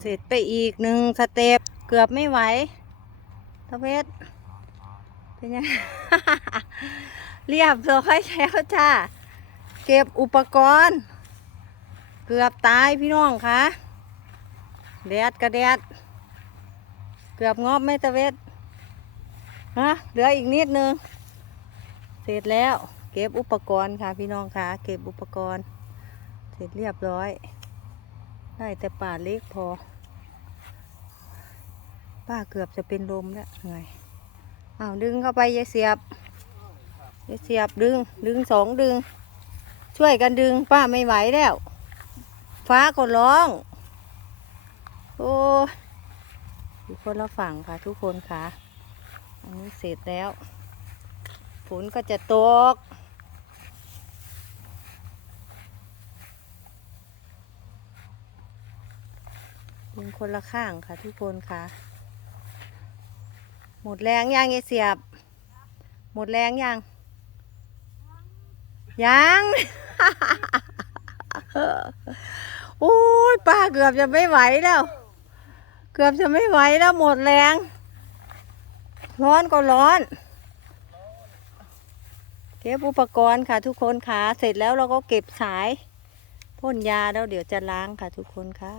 เสร็จไปอีกหนึ่งสเต็ปเกือบไม่ไหวตะเพชรเป็นยังเรียบร้อยแล้วจ้าเก็บอุปกรณ์ เกือบตายพี่น้องคะแดดกระแดด เกือบงอบไม่ตะเวทฮะเหลืออีกนิดนึง เสร็จแล้ว เก็บอุปกรณ์ค่ะพี่น้องคะเก็บอุปกรณ์ เสร็จเรียบร้อย ได้แต่ป่าเล็กพอ ป้าเกือบจะเป็นลมแล้วเหนื่อยอ้าวดึงเข้าไปยาเสียบยาเสียบดึง ดึงสองดึง ช่วยกันดึง ป้าไม่ไหวแล้ว ฟ้าก็ร้อง โอ้ยอยู่คนละฝั่งค่ะทุกคนค่ะ อันนี้เสร็จแล้ว ฝนก็จะตก เป็นคนละข้างค่ะทุกคนค่ะ หมดแรงยังยายเสียบ หมดแรงยัง ยัง โอ้ยป้าเกือบจะไม่ไหวแล้ว เกือบจะไม่ไหวแล้วหมดแรง ร้อนก็ร้อนเก็บอุปกรณ์ค่ะทุกคนค่ะ เสร็จแล้วเราก็เก็บสายพ่นยาแล้วเดี๋ยวจะล้างค่ะทุกคนค่ะ